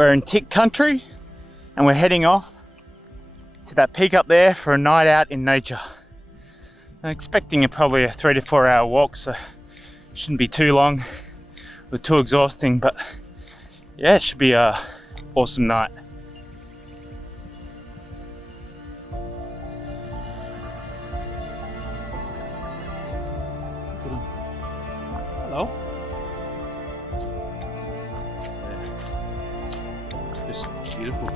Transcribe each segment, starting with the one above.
We're in Tick Country and we're heading off to that peak up there for a night out in nature. I'm expecting probably a 3 to 4 hour walk, so it shouldn't be too long or too exhausting, but yeah, it should be a awesome night. Hello. Just beautiful.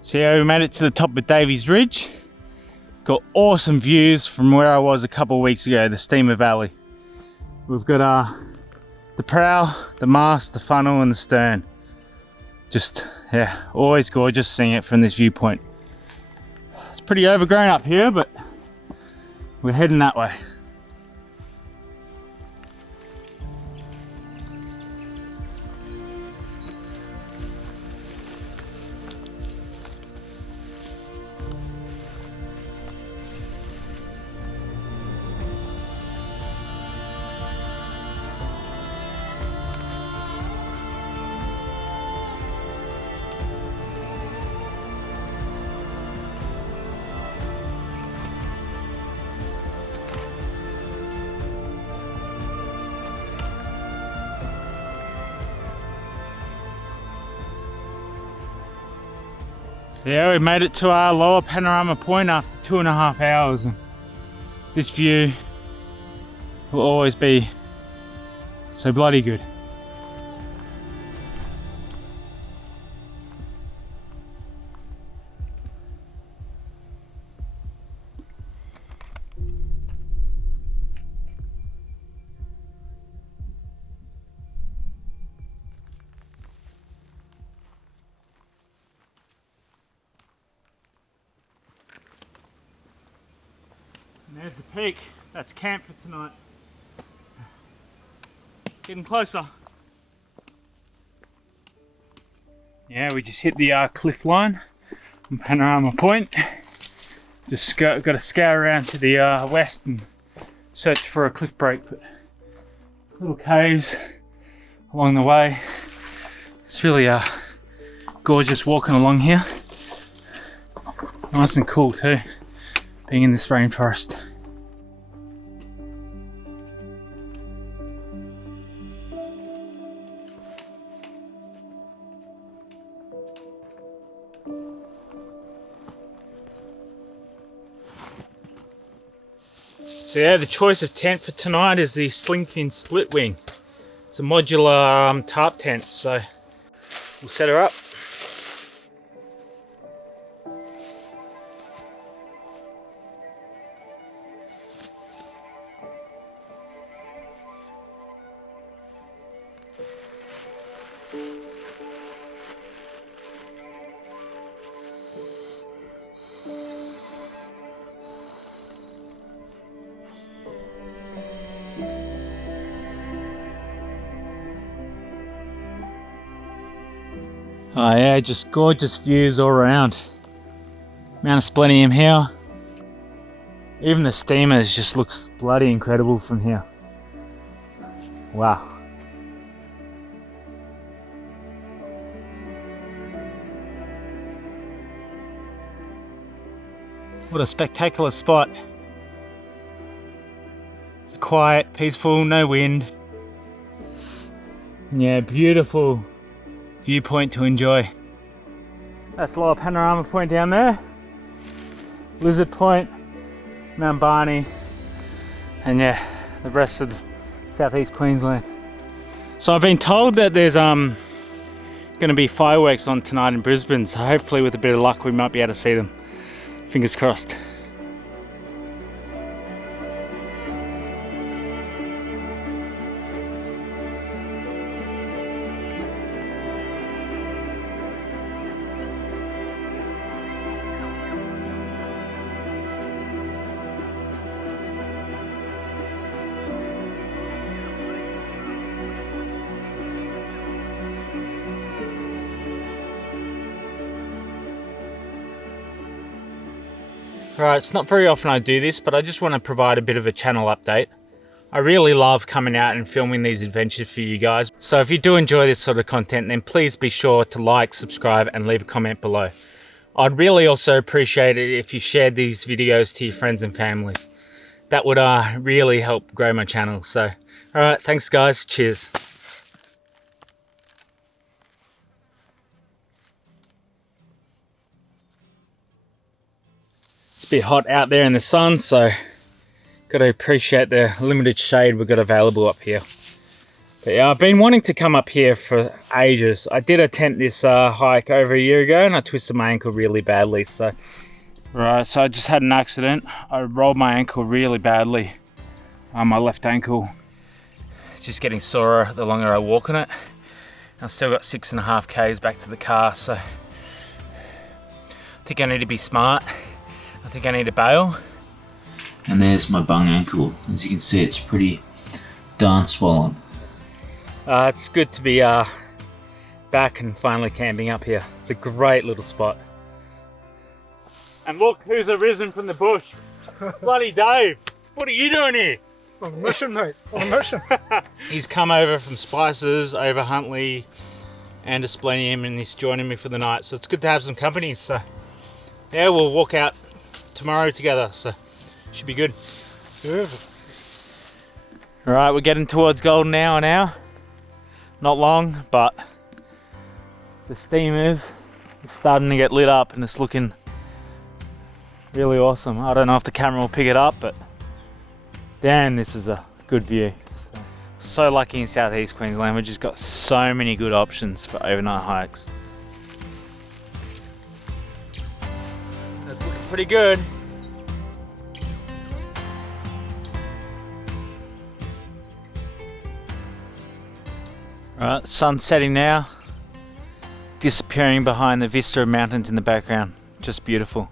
So yeah, we made it to the top of Davies Ridge. Got awesome views from where I was a couple of weeks ago, the Steamer Valley. We've got the prow, the mast, the funnel and the stern. Just, yeah, always gorgeous seeing it from this viewpoint. It's pretty overgrown up here, but we're heading that way. Yeah, we made it to our Lower Panorama Point after 2.5 hours, and this view will always be so bloody good. And there's the peak. That's camp for tonight. Getting closer. Yeah, we just hit the cliff line on Panorama Point. Just got to scour around to the west and search for a cliff break. But little caves along the way. It's really gorgeous walking along here. Nice and cool too, being in this rainforest. So yeah, the choice of tent for tonight is the Slingfin SplitWing. It's a modular tarp tent, so we'll set her up. Oh yeah, just gorgeous views all around. Mount Asplenium here. Even the steamers just looks bloody incredible from here. Wow. What a spectacular spot. It's quiet, peaceful, no wind. Yeah, beautiful viewpoint to enjoy. That's Lower Panorama Point down there. Lizard Point, Mount Barney, and yeah, the rest of southeast Queensland. So I've been told that there's going to be fireworks on tonight in Brisbane, so hopefully with a bit of luck we might be able to see them. Fingers crossed. Right, it's not very often I do this, but I just want to provide a bit of a channel update. I really love coming out and filming these adventures for you guys. So if you do enjoy this sort of content, then please be sure to like, subscribe, and leave a comment below. I'd really also appreciate it if you shared these videos to your friends and families. That would really help grow my channel. So, alright, thanks guys, cheers. It's a bit hot out there in the sun, so got to appreciate the limited shade we've got available up here. But yeah, I've been wanting to come up here for ages. I did attempt this hike over a year ago and I twisted my ankle really badly. So I just had an accident. I rolled my ankle really badly. My left ankle. It's just getting sorer the longer I walk on it. I've still got 6.5 k's back to the car, so I think I need to be smart. I think I need to bail. And there's my bung ankle. As you can see, it's pretty darn swollen. It's good to be back and finally camping up here. It's a great little spot. And look who's arisen from the bush. Bloody Dave. What are you doing here? On a mission, mate. On a mission. He's come over from Spices, over Huntley and Asplenium, and he's joining me for the night. So it's good to have some company. So yeah, we'll walk out tomorrow together. So should be good. Good. All right, we're getting towards golden hour now. Not long, but the steam is starting to get lit up and it's looking really awesome. I don't know if the camera will pick it up, but damn, this is a good view. So lucky in southeast Queensland, we've just got so many good options for overnight hikes. That's looking pretty good. Right, sun's setting now, disappearing behind the vista of mountains in the background. Just beautiful.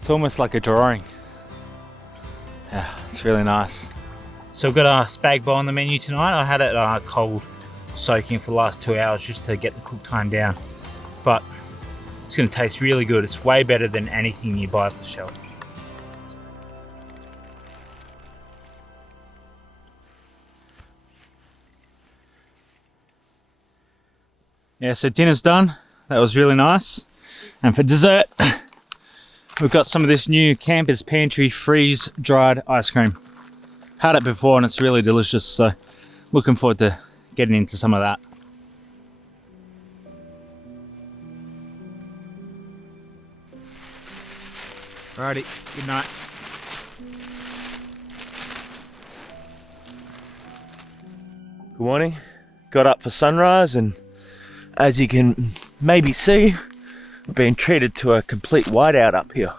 It's almost like a drawing. Yeah, it's really nice. So we've got a spag bowl on the menu tonight. I had it cold soaking for the last 2 hours just to get the cook time down. But it's going to taste really good. It's way better than anything you buy off the shelf. Yeah, so dinner's done. That was really nice. And for dessert, we've got some of this new Campers Pantry freeze-dried ice cream. Had it before and it's really delicious, so looking forward to getting into some of that. Alrighty, good night. Good morning. Got up for sunrise, and as you can maybe see, we've been treated to a complete whiteout up here.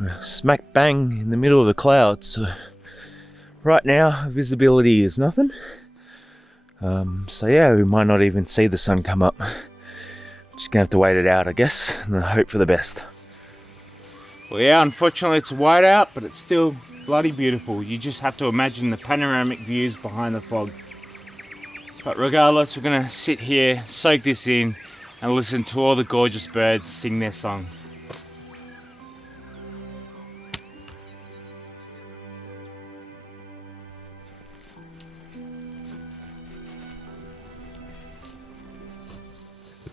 We're smack bang in the middle of the clouds, so right now visibility is nothing. So yeah, we might not even see the sun come up. Just gonna have to wait it out, I guess, and hope for the best. Well yeah, unfortunately it's a whiteout, but it's still bloody beautiful. You just have to imagine the panoramic views behind the fog. But regardless, we're gonna sit here, soak this in, and listen to all the gorgeous birds sing their songs.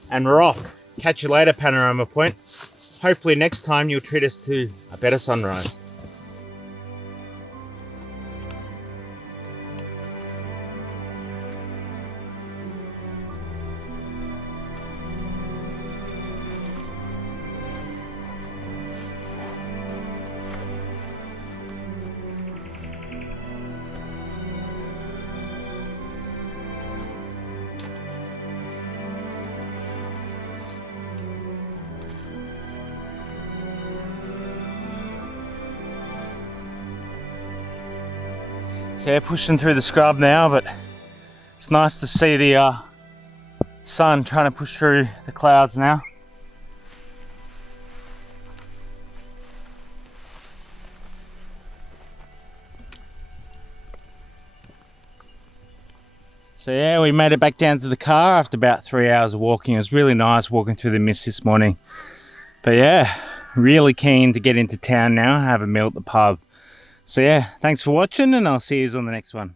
And we're off. Catch you later, Panorama Point. Hopefully next time you'll treat us to a better sunrise. So yeah, pushing through the scrub now, but it's nice to see the sun trying to push through the clouds now. So yeah, we made it back down to the car after about 3 hours of walking. It was really nice walking through the mist this morning. But yeah, really keen to get into town now, have a meal at the pub. So yeah, thanks for watching, and I'll see you on the next one.